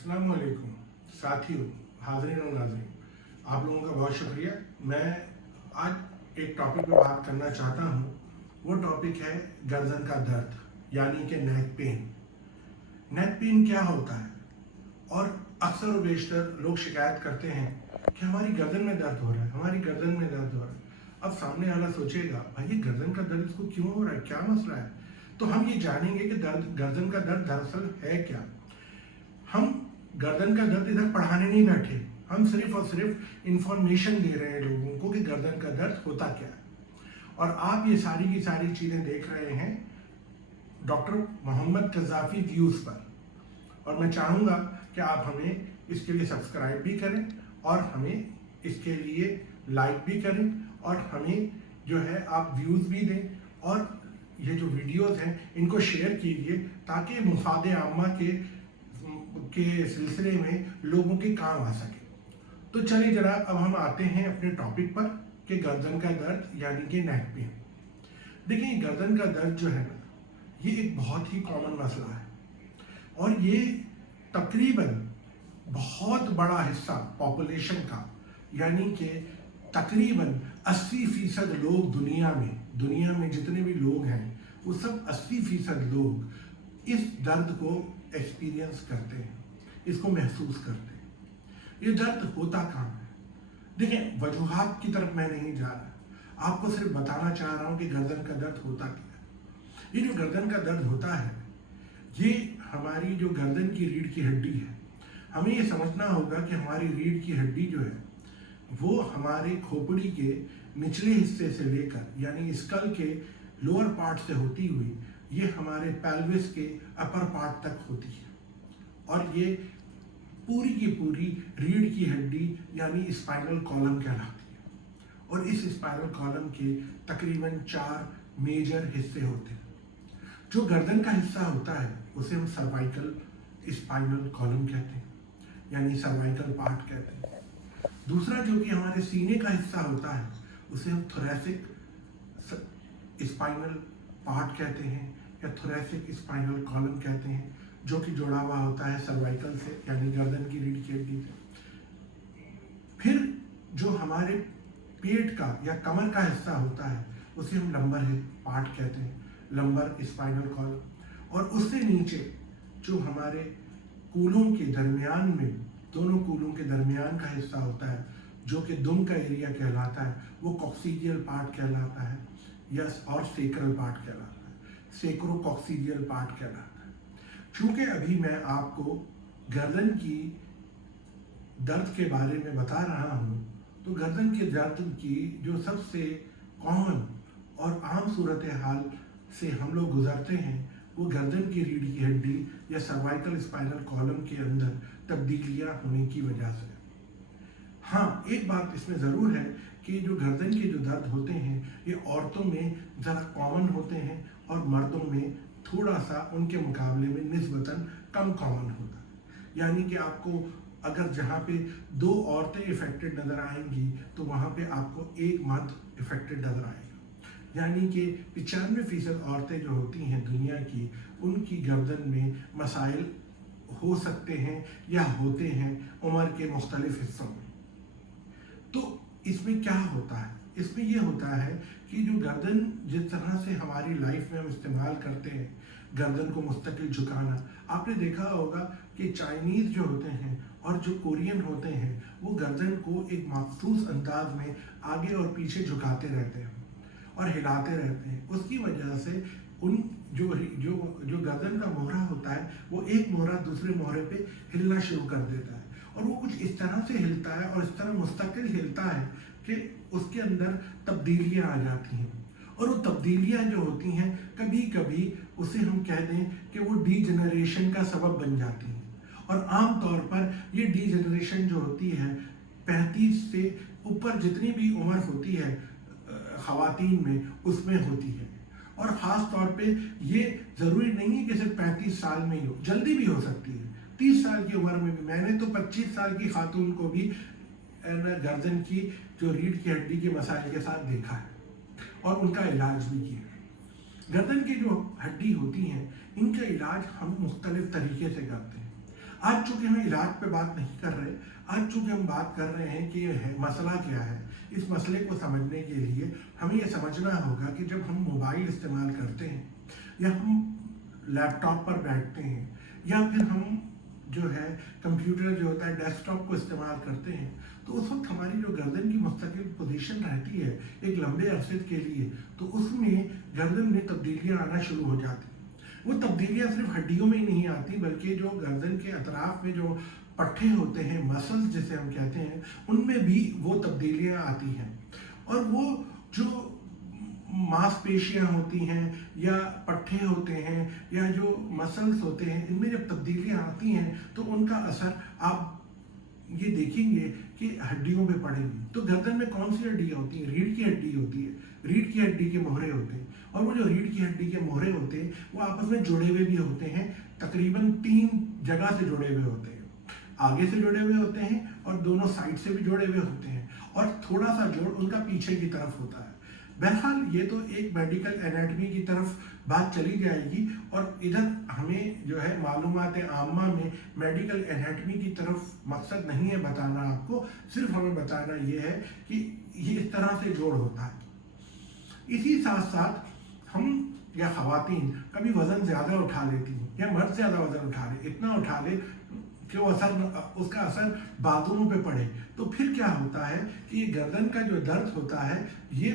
अस्सलाम वालेकुम साथियों, हाज़रीन और नाज़रीन, आप लोगों का बहुत शुक्रिया। मैं आज एक टॉपिक पे बात करना चाहता हूँ। वो टॉपिक है गर्दन का दर्द, यानी कि नेक पेन। नेक पेन क्या होता है? और अक्सर व बेशतर लोग शिकायत करते हैं कि हमारी गर्दन में दर्द हो रहा है, हमारी गर्दन में दर्द हो रहा है। अब सामने वाला सोचेगा, भाई ये गर्दन का दर्द इसको क्यों हो रहा है, क्या मसला है? तो हम ये जानेंगे कि गर्दन का दर्द दरअसल है क्या। हम गर्दन का दर्द इधर पढ़ाने नहीं बैठे, हम सिर्फ और सिर्फ इंफॉर्मेशन दे रहे हैं लोगों को कि गर्दन का दर्द होता क्या है। और आप ये सारी की सारी चीज़ें देख रहे हैं डॉक्टर मोहम्मद कज़ाफ़ी व्यूज़ पर, और मैं चाहूँगा कि आप हमें इसके लिए सब्सक्राइब भी करें और हमें इसके लिए लाइक भी करें, और हमें जो है आप व्यूज़ भी दें, और ये जो वीडियोज़ हैं इनको शेयर कीजिए ताकि मुफाद आम्मा के सिलसिले में लोगों के काम आ सके। तो चलिए जरा अब हम आते हैं अपने टॉपिक पर कि गर्दन का दर्द यानी कि नेक पेन। देखिए, गर्दन का दर्द जो है ना, ये एक बहुत ही कॉमन मसला है, और ये तकरीबन बहुत बड़ा हिस्सा पॉपुलेशन का, यानी कि तकरीबन 80% लोग दुनिया में जितने भी लोग हैं वो सब 80% लोग इस दर्द को एक्सपीरियंस करते हैं, इसको महसूस करते हैं। ये दर्द होता कहाँ है? देखिए, वजूहात की तरफ मैं नहीं जा रहा, आपको सिर्फ बताना चाह रहा हूँ कि गर्दन का दर्द होता क्या है। ये जो गर्दन का दर्द होता है, ये हमारी जो गर्दन की रीढ़ की हड्डी है, हमें ये समझना होगा कि हमारी रीढ़ की हड्डी जो है वो हमारे खोपड़ी के निचले हिस्से से लेकर, यानी स्कल के लोअर पार्ट से होती हुई ये हमारे पेल्विस के अपर पार्ट तक होती है, और ये पूरी की पूरी रीढ़ की हड्डी यानी स्पाइनल कॉलम कहलाती है। और इस स्पाइनल कॉलम के तकरीबन 4 मेजर हिस्से होते हैं। जो गर्दन का हिस्सा होता है उसे हम सर्वाइकल स्पाइनल कॉलम कहते हैं, यानी सर्वाइकल पार्ट कहते हैं। दूसरा जो कि हमारे सीने का हिस्सा होता है उसे हम थोरैसिक स्पाइनल पार्ट कहते हैं, या थोरैसिक स्पाइनल कॉलम कहते हैं, जो कि जुड़ा हुआ होता है सर्वाइकल से, यानी गर्दन की रीढ़ की हड्डी से। फिर जो हमारे पेट का या कमर का हिस्सा होता है उसे हम लंबर पार्ट कहते हैं, लंबर स्पाइनल कॉलम। और उससे नीचे जो हमारे कूलों के दरमियान में, दोनों कूलों के दरमियान का हिस्सा होता है, जो कि दुम का एरिया कहलाता है, वो कॉक्सीडियल पार्ट कहलाता है, यस, और सेक्रल पार्ट कहलाता है, सेक्रोकॉक्सीडियल पार्ट कहलाता है। चूँकि अभी मैं आपको गर्दन की दर्द के बारे में बता रहा हूँ, तो गर्दन के दर्द की जो सबसे कॉमन और आम सूरत हाल से हम लोग गुजरते हैं वो गर्दन की रीढ़ की हड्डी या सर्वाइकल स्पाइनल कॉलम के अंदर तब्दीलियां होने की वजह से। हाँ, एक बात इसमें ज़रूर है कि जो गर्दन के जो दर्द होते हैं ये औरतों में ज़रा कॉमन होते हैं और मर्दों में थोड़ा सा उनके मुकाबले में निस्बतन कम कॉमन होता है। यानी कि आपको अगर जहाँ पे 2 औरतें इफ़ेक्टेड नज़र आएंगी तो वहाँ पे आपको 1 मर्द इफ़ेक्टेड नज़र आएगा। यानी कि 95% औरतें जो होती हैं दुनिया की, उनकी गर्दन में मसाइल हो सकते हैं या होते हैं उम्र के मुख्तलिफ हिस्सों में। तो इसमें क्या होता है? इसमें ये होता है कि जो गर्दन जिस तरह से हमारी लाइफ में हम इस्तेमाल करते हैं, गर्दन को मुस्तकिल झुकाना, आपने देखा होगा कि चाइनीज़ जो होते हैं और जो कोरियन होते हैं वो गर्दन को एक मखसूस अंदाज में आगे और पीछे झुकाते रहते हैं और हिलाते रहते हैं। उसकी वजह से उन जो गर्दन का मोहरा होता है वो एक मोहरा दूसरे मोहरे पे हिलना शुरू कर देता है, और वो कुछ इस तरह से हिलता है और इस तरह मुस्तकिल हिलता है कि उसके अंदर तब्दीलियां आ जाती हैं। और वो तब्दीलियां जो होती हैं कभी कभी उसे हम कह दें कि वो डीजनरेशन का सबब बन जाती हैं। और आम तौर पर ये डीजनरेशन जो होती है 35 से ऊपर जितनी भी उम्र होती है ख़वातीन में, उसमें होती है। और ख़ास तौर पे ये ज़रूरी नहीं है कि सिर्फ 35 साल में ही हो, जल्दी भी हो सकती है, 30 साल की उम्र में भी। मैंने तो 25 साल की खातून को भी गर्दन की जो रीढ़ की हड्डी के मसाइल के साथ देखा है और उनका इलाज भी किया। गर्दन की जो हड्डी होती हैं इनका इलाज हम मुख्तलिफ तरीके से करते हैं। आज चूंकि हम इलाज पे बात नहीं कर रहे, आज चूंकि हम बात कर रहे हैं कि मसला क्या है, इस मसले को समझने के लिए हमें ये समझना होगा कि जब हम मोबाइल इस्तेमाल करते हैं या हम लैपटॉप पर बैठते हैं या फिर हम जो है कंप्यूटर जो होता है डेस्कटॉप को इस्तेमाल करते हैं, तो उस वक्त हमारी जो गर्दन की मुस्तकिल पोजीशन रहती है एक लंबे अरसे के लिए, तो उसमें गर्दन में तब्दीलियां आना शुरू हो जाती हैं। वो तब्दीलियां सिर्फ हड्डियों में ही नहीं आती, बल्कि जो गर्दन के अतराफ में जो पट्टे होते हैं, मसल्स जिसे हम कहते हैं, उनमें भी वो तब्दीलियां आती हैं। और वो जो मांसपेशियां होती हैं या पट्टे होते हैं या जो मसल्स होते हैं, इनमें जब तब्दीलियां आती हैं तो उनका असर आप ये देखेंगे कि हड्डियों पे पड़ेगी। तो गर्दन में कौन सी हड्डियां होती हैं? रीढ़ की हड्डी होती है, रीढ़ की हड्डी के मोहरे होते हैं, और वो जो रीढ़ की हड्डी के मोहरे होते हैं वो आपस में जुड़े हुए भी होते हैं, तकरीबन 3 जगह से जुड़े हुए होते हैं। आगे से जुड़े हुए होते हैं और दोनों साइड से भी जुड़े हुए होते हैं, और थोड़ा सा जोड़ उनका पीछे की तरफ होता है। बहरहाल ये तो एक मेडिकल एनाटमी की तरफ बात चली जाएगी, और इधर हमें जो है मालूमात आम्मा में मेडिकल एनाटमी की तरफ मकसद नहीं है बताना आपको, सिर्फ हमें बताना ये है कि ये इस तरह से जोड़ होता है। इसी साथ साथ हम या खवातीन कभी वजन ज़्यादा उठा लेती हैं या मर्द ज़्यादा वजन उठा ले, इतना उठा ले कि वो उसका असर बाजुओं पे पड़े, तो फिर क्या होता है कि ये गर्दन का जो दर्द होता है ये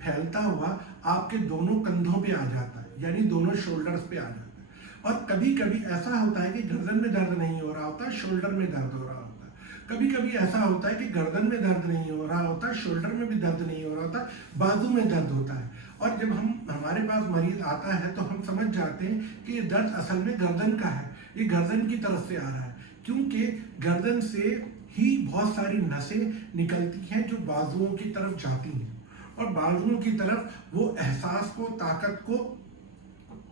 फैलता हुआ आपके दोनों कंधों पे आ जाता है, यानी दोनों शोल्डर्स पे आ जाता है। और कभी कभी ऐसा होता है कि गर्दन में दर्द नहीं हो रहा होता, शोल्डर में दर्द हो रहा होता है। कभी कभी ऐसा होता है कि गर्दन में दर्द नहीं हो रहा होता, शोल्डर में भी दर्द नहीं हो रहा होता, बाजू में दर्द होता है। और जब हमारे पास मरीज आता है तो हम समझ जाते हैं कि ये दर्द असल में गर्दन का है, ये गर्दन की तरफ से आ रहा है, क्योंकि गर्दन से ही बहुत सारी नसें निकलती हैं जो बाजुओं की तरफ जाती हैं, और बाजुओं की तरफ वो एहसास को, ताकत को,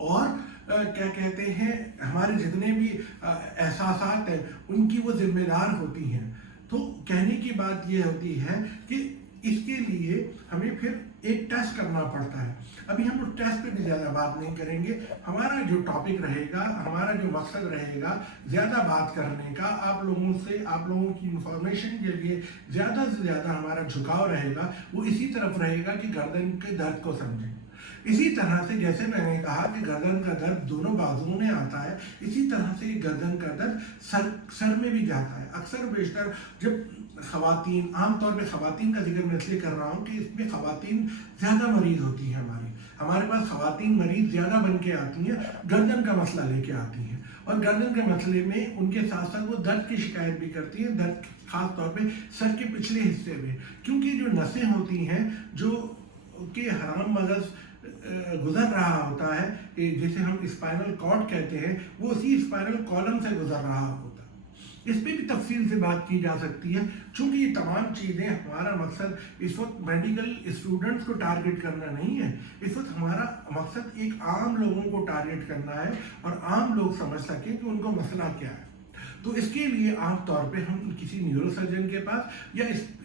और क्या कहते हैं, हमारे जितने भी एहसासात हैं उनकी वो जिम्मेदार होती हैं। तो कहने की बात ये होती है कि इसके लिए हमें फिर एक टेस्ट करना पड़ता है। अभी हम उस टेस्ट पे भी ज़्यादा बात नहीं करेंगे। हमारा जो टॉपिक रहेगा, हमारा जो मकसद रहेगा ज़्यादा बात करने का, आप लोगों की इंफॉर्मेशन के लिए ज़्यादा से ज़्यादा हमारा झुकाव रहेगा, वो इसी तरफ रहेगा कि गर्दन के दर्द को समझें। इसी तरह से जैसे मैंने कहा कि गर्दन का दर्द दोनों बाजुओं में आता है, इसी तरह से गर्दन का दर्द सर में भी जाता है। अक्सर बेशतर जब खवातीन, आमतौर पे खवातीन का जिक्र मैं इसलिए कर रहा हूँ कि इसमें खवातीन ज़्यादा मरीज होती हैं, हमारे पास खवातीन मरीज ज़्यादा बन के आती हैं, गर्दन का मसला लेके आती हैं, और गर्दन के मसले में उनके साथ साथ वो दर्द की शिकायत भी करती हैं, दर्द खास तौर पे सर के पिछले हिस्से में, क्योंकि जो नसें होती हैं जो के हराम मगज गुजर रहा होता है, जिसे हम स्पाइनल कॉर्ड कहते हैं, वो उसी स्पाइनल कॉलम से गुजर रहा होता है। इस पर भी तफसील से बात की जा सकती है, चूंकि ये तमाम चीज़ें, हमारा मकसद इस वक्त मेडिकल स्टूडेंट्स को टारगेट करना नहीं है, इस वक्त हमारा मकसद एक आम लोगों को टारगेट करना है और आम लोग समझ सकें कि उनको मसला क्या है। तो इसके लिए आम तौर पे हम किसी न्यूरो सर्जन के पास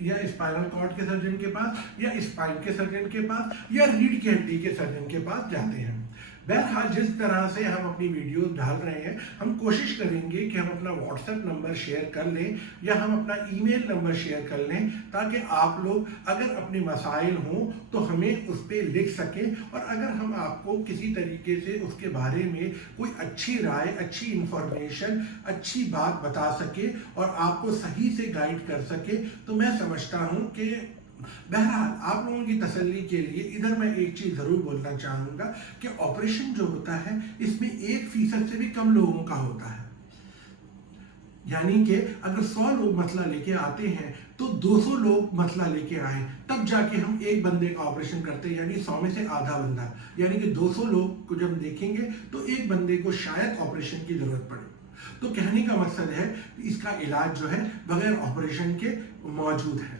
या स्पाइनल कॉर्ड के सर्जन के पास या स्पाइन के सर्जन के पास या रीढ़ की हड्डी के सर्जन के पास जाते हैं। बहरहाल जिस तरह से हम अपनी वीडियोस डाल रहे हैं, हम कोशिश करेंगे कि हम अपना व्हाट्सएप नंबर शेयर कर लें या हम अपना ईमेल नंबर शेयर कर लें, ताकि आप लोग अगर अपने मसाइल हों तो हमें उस पर लिख सकें, और अगर हम आपको किसी तरीके से उसके बारे में कोई अच्छी राय, अच्छी इंफॉर्मेशन, अच्छी बात बता सके और आपको सही से गाइड कर सके, तो मैं समझता हूँ कि बहरहाल आप लोगों की तसल्ली के लिए इधर मैं एक चीज़ ज़रूर बोलना चाहूँगा कि ऑपरेशन जो होता है इसमें 1% से भी कम लोगों का होता है। यानी कि अगर 100 लोग मसला लेके आते हैं तो 200 लोग मसला लेके आए, तब जाके हम एक बंदे का ऑपरेशन करते हैं, यानी 100 में से आधा बंदा, यानी कि 200 लोग को जब देखेंगे तो एक बंदे को शायद ऑपरेशन की ज़रूरत पड़े। तो कहने का मकसद है कि इसका इलाज जो है बगैर ऑपरेशन के मौजूद है।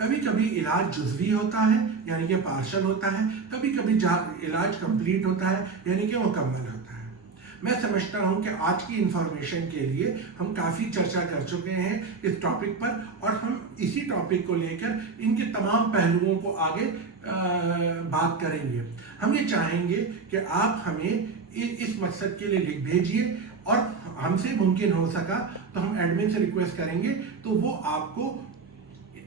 कभी कभी इलाज जुज़वी होता है, यानी कि पार्शल होता है, कभी कभी इलाज कंप्लीट होता है, यानी कि मुकम्मल होता है। मैं समझता हूं कि आज की इंफॉर्मेशन के लिए हम काफ़ी चर्चा कर चुके हैं इस टॉपिक पर, और हम इसी टॉपिक को लेकर इनके तमाम पहलुओं को आगे बात करेंगे। हम ये चाहेंगे कि आप हमें इस मकसद के लिए लिख भेजिए, और हमसे मुमकिन हो सका तो हम एडमिन से रिक्वेस्ट करेंगे, तो वो आपको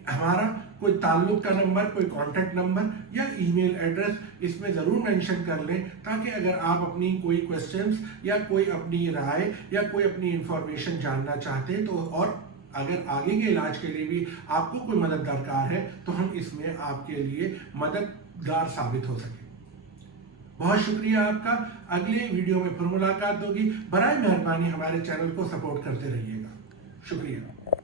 हमारा कोई ताल्लुक का नंबर, कोई कांटेक्ट नंबर या ईमेल एड्रेस इसमें ज़रूर मेंशन कर लें, ताकि अगर आप अपनी कोई क्वेश्चंस या कोई अपनी राय या कोई अपनी इंफॉर्मेशन जानना चाहते हैं, तो और अगर आगे के इलाज के लिए भी आपको कोई मदद दरकार है, तो हम इसमें आपके लिए मददगार साबित हो सके। बहुत शुक्रिया आपका। अगले वीडियो में फिर मुलाकात होगी। बराए मेहरबानी हमारे चैनल को सपोर्ट करते रहिएगा। शुक्रिया।